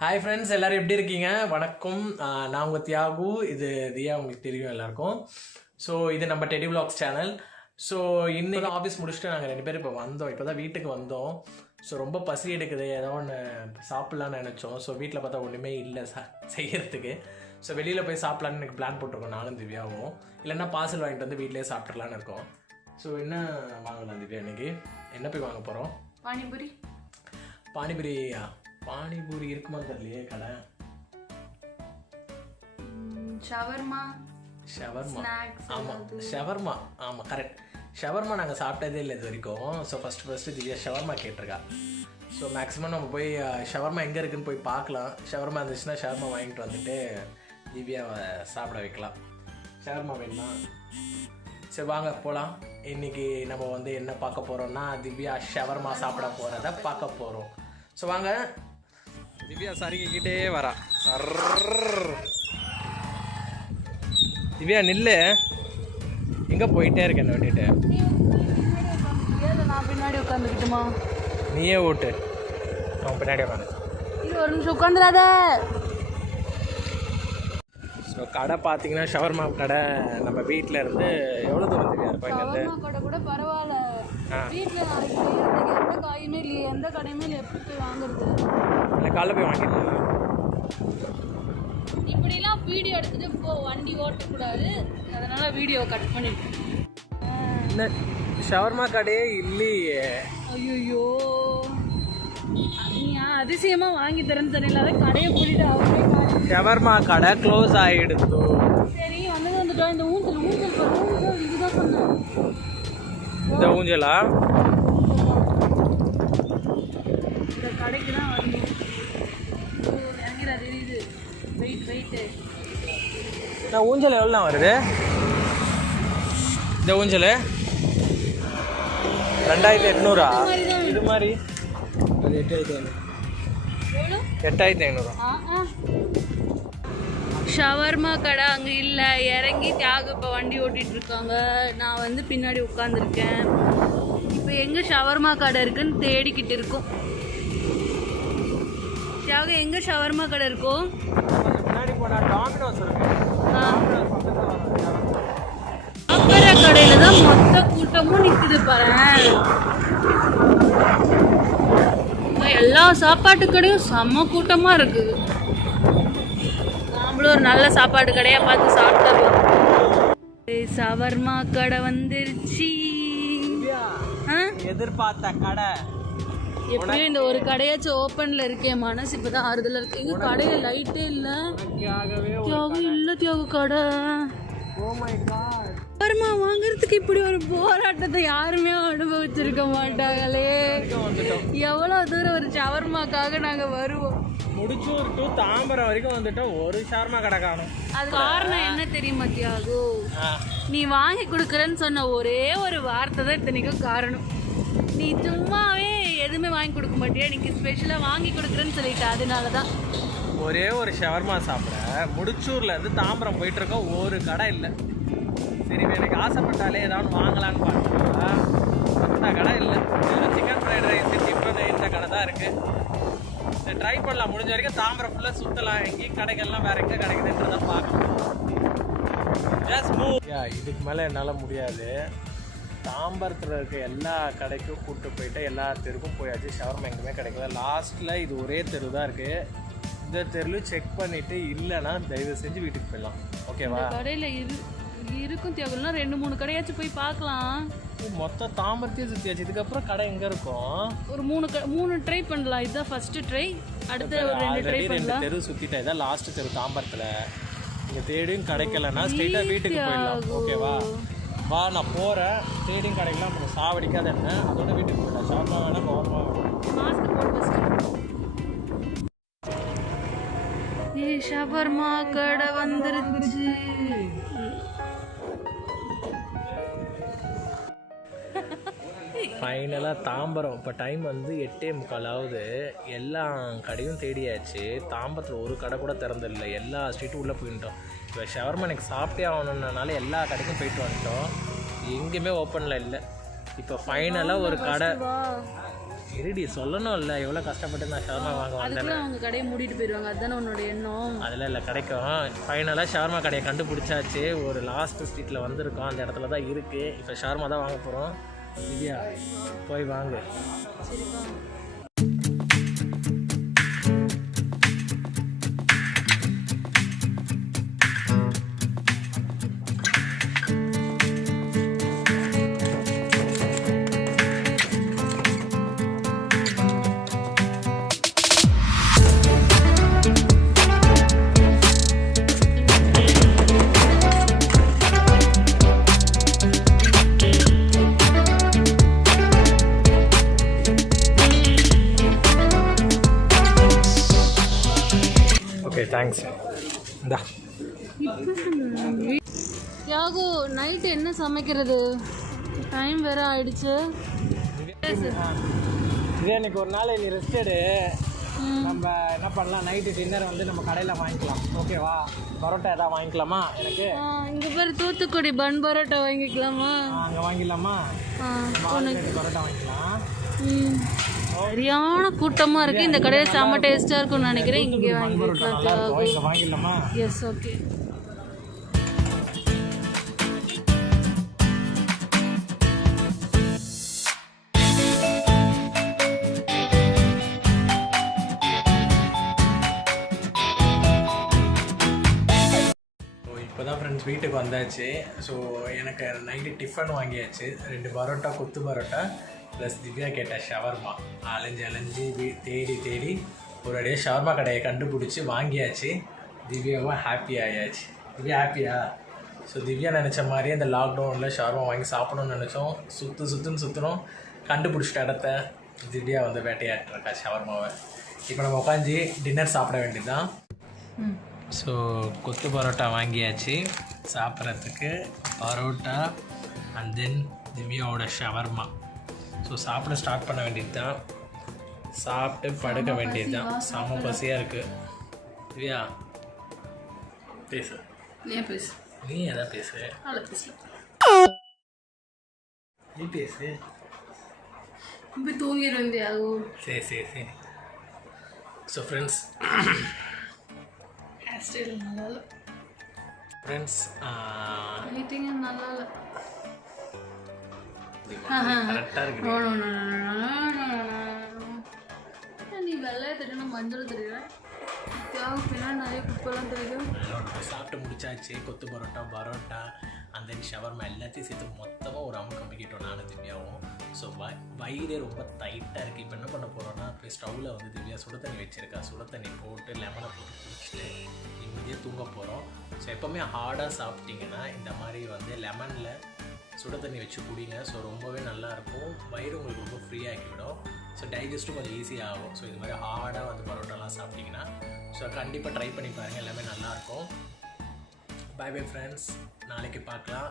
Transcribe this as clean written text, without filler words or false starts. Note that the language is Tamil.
ஹாய் ஃப்ரெண்ட்ஸ், எல்லோரும் எப்படி இருக்கீங்க? வணக்கம். நான் உங்கள் தியாகு. இது தியா, உங்களுக்கு தெரியும் எல்லாருக்கும். ஸோ இது நம்ம டெடி விலாக்ஸ் சேனல். ஸோ இன்னைக்கு ஆஃபீஸ் முடிச்சுட்டு நாங்கள் 2 பேரும் இப்போ வந்தோம். இப்போ தான் வீட்டுக்கு வந்தோம். ஸோ ரொம்ப பசி எடுக்குது, ஏதோ ஒன்று சாப்பிட்லான்னு நினச்சோம். ஸோ வீட்டில் பார்த்தா ஒன்றுமே இல்லை செய்யறதுக்கு. ஸோ வெளியில் போய் சாப்பிட்லான்னு எனக்கு பிளான் போட்டிருக்கோம், நானும் திவ்யாவும். இல்லைன்னா பார்சல் வாங்கிட்டு வந்து வீட்டிலே சாப்பிட்றலான்னு இருக்கோம். ஸோ என்ன வாங்கலாம் திவ்யா? இன்னைக்கு என்ன போய் வாங்க போகிறோம்? பானிபூரி. பானிபூரி இருக்குமா தெரியலையே கடை. ஷவர்மா. ஆமாம், ஷவர்மா. ஆமாம், கரெக்ட். ஷவர்மா நாங்கள் சாப்பிட்டதே இல்லை இது வரைக்கும். ஸோ ஃபஸ்ட்டு திவ்யா ஷவர்மா கேட்டிருக்கா. ஸோ மேக்ஸிமம் நம்ம போய் ஷவர்மா எங்கே இருக்குதுன்னு போய் பார்க்கலாம். ஷவர்மா இருந்துச்சுன்னா ஷவர்மா வாங்கிட்டு வந்துட்டு திவ்யாவை சாப்பிட வைக்கலாம். ஷவர்மா வேணுமா? சரி வாங்க போகலாம். இன்றைக்கி நம்ம வந்து என்ன பார்க்க போகிறோம்னா, திவ்யா ஷவர்மா சாப்பிட போகிறத பார்க்க போகிறோம். ஸோ வாங்க. திவ்யா சறுக்கிக்கிட்டே வரா. திவ்யா நில்லு, எங்கே போயிட்டே இருக்க என்ன விட்டுட்டு? நான் பின்னாடி உட்காந்துக்கிட்டுமா? நீயே ஓட்டு, அவன் பின்னாடி உட்காந்து. இது ஒரு நிமிஷம் உட்காந்துடாத. ஸோ கடை பார்த்தீங்கன்னா ஷவர்மா கடை நம்ம வீட்டில் இருந்து எவ்வளோ தூரம் திவ்யா இருக்கும்? ஷவர்மா கடை கூட பரவாயில்ல. வீட்டில் நாளைக்கு எந்த காயுமே இல்லையே, எந்த கடையுமே இல்லை, எப்படி போய் வாங்குறது? இல்லை காலைல போய் வாங்கிடலாம். இப்படிலாம் வீடியோ எடுத்துட்டு போ, வண்டி ஓட்டக்கூடாது, அதனால வீடியோ கட் பண்ணிட்டேன். இல்லை ஷவர்மா கடையே இல்லையே. ஐயோ, நீ அதிசயமா வாங்கி தரேன்னு தெரியல, கடையை போட்டுட்டு அவரே ஷவர்மா கடை க்ளோஸ் ஆகிடுது. சரி வந்துட்டோம். இந்த ஊஞ்சல் இதுதான் சொன்னேன். இந்த ஊஞ்சலா? இந்த கடைக்கு தான் வரணும். இறங்கிடா, தெரியுது. வெயிட்டு. நான் ஊஞ்சல் எவ்வளோண்ணா வருது? இந்த ஊஞ்சல் 2800. இது மாதிரி அது 8500. ஷவர்மா கடை அங்கே இல்லை, இறங்கி தியாகு இப்போ வண்டி ஓட்டிகிட்டு இருக்காங்க. நான் வந்து பின்னாடி உட்காந்துருக்கேன். இப்போ எங்கே ஷவர்மா கடை இருக்குன்னு தேடிக்கிட்டு இருக்கோம். தியாகு, எங்கே ஷவர்மா கடை இருக்கும்? சாப்பிட்ற கடையில் தான் மொத்த கூட்டமும் நிற்குது பாரு. எல்லா சாப்பாட்டு கடையும் செம்ம கூட்டமாக இருக்குது. நம்மளும் ஒரு நல்ல சாப்பாடு கடையாக பார்த்து சாப்பிட்டுடலாம். ஷவர்மா கடை வந்துருச்சு. எதிர்பார்த்த கடை எப்படியும் இந்த ஒரு கடையாச்சும் ஓப்பனில் இருக்கேன், மனசு இப்போ தான் ஆறுதலாக இருக்குது. எங்கள் கடையில் லைட்டே இல்லை. தியாகு கடை ஷவர்மா வாங்குறதுக்கு இப்படி ஒரு போராட்டத்தை யாருமே அனுபவிச்சிருக்க மாட்டாங்களே. எவ்வளோ தூரம் ஒரு ஷவர்மாக்காக நாங்கள் வருவோம். முடிச்சூர் டு தாம்பரம் வரைக்கும் வந்துட்டோம், ஒரு ஷவர்மா கடை காணும். அது காரணம் என்ன தெரியுமா தியாகு? நீ வாங்கி கொடுக்குறேன்னு சொன்ன ஒரே ஒரு வார்த்தை தான் இத்தனைக்கும் காரணம். நீ சும்மாவே எதுவுமே வாங்கி கொடுக்க மாட்டியா, நீங்க ஸ்பெஷலாக வாங்கி கொடுக்குறேன்னு சொல்லிட்டு அதனால தான். ஒரே ஒரு ஷவர்மா சாப்பிட முடிச்சூர்லேருந்து தாம்பரம் போயிட்டுருக்கோம், ஒரு கடை இல்லை. சரி எனக்கு ஆசைப்பட்டாலே ஏதாவது வாங்கலான்னு பார்த்தா அந்த கடை இல்லை. சிக்கன் ஃப்ரைட் ரைஸ், டிஃபன் இந்த கடை தான் இருக்குது. சரி ட்ரை பண்ணலாம், முடிஞ்ச வரைக்கும் தாம்பரம் ஃபுல்லாக சுற்றலாம். எங்கேயும் கடைகள்லாம் வேறு எங்கே கிடைக்குதுன்றதை பார்க்கலாம். Just move. இதுக்கு மேலே என்னால் முடியாது. தாம்பரத்தில் இருக்க எல்லா கடைக்கும் கூப்பிட்டு போயிட்டு எல்லா தெருக்கும் போயாச்சு, ஷவர்மா எங்கேயுமே கிடைக்கல. லாஸ்ட்டில் இது ஒரே தெரு தான் இருக்குது. இந்த தெருவில் செக் பண்ணிவிட்டு இல்லைன்னா தயவு செஞ்சு வீட்டுக்கு போயிடலாம். ஓகேவா? கடையில் இருக்கும் தியாகுலாம் 2-3 கடையாச்சும் போய் பார்க்கலாம். மொத்தம் தாம்பரத்தையும் சுற்றியாச்சு, இதுக்கப்புறம் கடை எங்கே இருக்கும்? ஒரு 3 ட்ரை பண்ணலாம். இதுதான் ஃபஸ்ட்டு ட்ரை. அடுத்த ஒரு 2 ட்ரை பண்ணலாம். 2 தெரு சுற்றிட்டேன், இதான் லாஸ்ட்டு தெரு தாம்பரத்தில். இங்கே தேடியும் கிடைக்கலன்னா ஸ்ட்ரெயிட்டாக வீட்டுக்கு போயிடலாம். ஓகேவா? வா, நான் போகிறேன். தேடியும் கிடைக்கலாம், நம்ம சாவடிக்காத என்ன, அதோட வீட்டுக்கு போயிடலாம். ஷவர்மா வேணாம், கவர்மா ஷவர்மா கடை வந்துருச்சு. ஃபைனலாக தாம்பரம் இப்போ டைம் வந்து 8:45 ஆகுது. எல்லா கடையும் தேடியாச்சு. தாம்பரத்தில் ஒரு கடை கூட திறந்தில்லை, எல்லா ஸ்ட்ரீட்டும் உள்ளே போயிட்டோம். இப்போ ஷவர்மா எனக்கு சாப்பிட்டே ஆகணுன்னால எல்லா கடைக்கும் போயிட்டு வந்துட்டோம், எங்கேயுமே ஓப்பனில் இல்லை. இப்போ ஃபைனலாக ஒரு கடை இருடி சொல்லணும் இல்லை எவ்வளோ கஷ்டப்பட்டு நான் ஷவர்மா வாங்க வந்தேன். அதுக்குள்ள அவங்க கடையை மூடிட்டு போயிடுவாங்க, அதுதானே உன்னோட எண்ணம். அதெல்லாம் இல்லை, கிடைக்கும். ஃபைனலாக ஷவர்மா கடையை கண்டுபிடிச்சாச்சு. ஒரு லாஸ்ட் ஸ்ட்ரீட்டில் வந்திருக்கோம், அந்த இடத்துல தான் இருக்குது. இப்போ ஷவர்மா தான் வாங்க போகிறோம். திவ்யா போய் வாங்க. சரிப்பா. Okay thanks. இந்தா யாகு நைட்டு என்ன சமைக்கிறது? டைம் வேற ஆயிடுச்சு. இதே இன்னைக்கு ஒரு நாள் நீ ரெஸ்ட் எடு. நம்ம என்ன பண்ணலாம், நைட்டு டின்னர் வந்து நம்ம கடையில் வாங்கிக்கலாம். ஓகேவா? பரோட்டா எதாவது வாங்கிக்கலாமா? எனக்கு இங்கே பேர் தூத்துக்குடி பன் பரோட்டா வாங்கிக்கலாமா? அங்கே வாங்கிடலாமா? பரோட்டா வாங்கிக்கலாம். சரியான கூட்டமாக இருக்குது. இந்த கடையில் செம்ம டேஸ்ட்டாக இருக்கும்னு நினைக்கிறேன். இங்கே வாங்கிக்கலாம். வாங்கிடலாமா? Yes, okay. இப்போ தான் ஃப்ரெண்ட்ஸ் வீட்டுக்கு வந்தாச்சு. ஸோ எனக்கு நைட்டு டிஃபன் வாங்கியாச்சு. 2 பரோட்டா, கொத்து பரோட்டா ப்ளஸ் திவ்யா கேட்ட ஷவர்மா. அலைஞ்சு தேடி ஒரு அடியே ஷவர்மா கடையை கண்டுபிடிச்சி வாங்கியாச்சு. திவ்யாவும் ஹாப்பி ஆயாச்சு. திவ்யா ஹாப்பியா? ஸோ திவ்யா நினச்ச மாதிரியே இந்த லாக்டவுனில் ஷவர்மா வாங்கி சாப்பிடணும்னு நினச்சோம். சுற்றணும் கண்டுபிடிச்சிட்ட இடத்த திவ்யா வந்து வேட்டையாட்டிருக்கா ஷவர்மாவை. இப்போ நம்ம உட்காந்து டின்னர் சாப்பிட வேண்டியது தான். ஸோ கொத்து பரோட்டா வாங்கியாச்சு சாப்பிட்றதுக்கு. பரோட்டா அண்ட் தென் திவ்யாவோட ஷவர்மா. ஸோ சாப்பிட ஸ்டார்ட் பண்ண வேண்டியது தான். சாப்பிட்டு படுக்க வேண்டியது தான். செம்ம பசியாக இருக்குது. திவ்யா பேசு. பேசு. நீ எதாவது பேசு. நீ பேசு. போய் தூங்கிடுவேன் யாகும். சரி. ஸோ ஃப்ரெண்ட்ஸ், நல்லா இல்லை ஃப்ரெண்ட்ஸ், மீட்டிங் நல்லா இல்லை. கரெக்டாக இருக்கு. நீ வெள்ளையை தெரியணும், மஞ்சள் தெரியல, பின்னாடி நிறைய குப்பெல்லாம் தெரியும். சாப்பிட்டு முடிச்சாச்சு. கொத்து பரோட்டா அந்த ஷவர்மா எல்லாத்தையும் சேர்த்து மொத்தமாக ஒரு அமுக்கு அமுக்கிட்டோம் நானும் திவ்யாவும். ஸோ வயிறே ரொம்ப டைட்டாக இருக்குது. இப்போ என்ன பண்ண போகிறோன்னா, போய் ஸ்டவ்வில் வந்து திவ்யா சுட தண்ணி வச்சுருக்கா. சுட தண்ணி போட்டு லெமனை போட்டு குடிச்சிட்டு நிம்மதியாக தூங்க போகிறோம். ஸோ எப்போவுமே ஹார்டாக சாப்பிட்டிங்கன்னா இந்த மாதிரி வந்து லெமனில் சுட தண்ணி வச்சு குடிங்க. ஸோ ரொம்பவே நல்லாயிருக்கும். வயிறு உங்களுக்கு ரொம்ப ஃப்ரீயாகிவிடும். ஸோ டைஜஸ்ட்டும் கொஞ்சம் ஈஸியாக ஆகும். ஸோ இது மாதிரி ஹார்டாக வந்து பரோட்டாலாம் சாப்பிட்டிங்கன்னா ஸோ கண்டிப்பாக ட்ரை பண்ணி பாருங்கள். எல்லாமே நல்லாயிருக்கும். பை ஃப்ரெண்ட்ஸ், நாளைக்கு பார்க்கலாம்.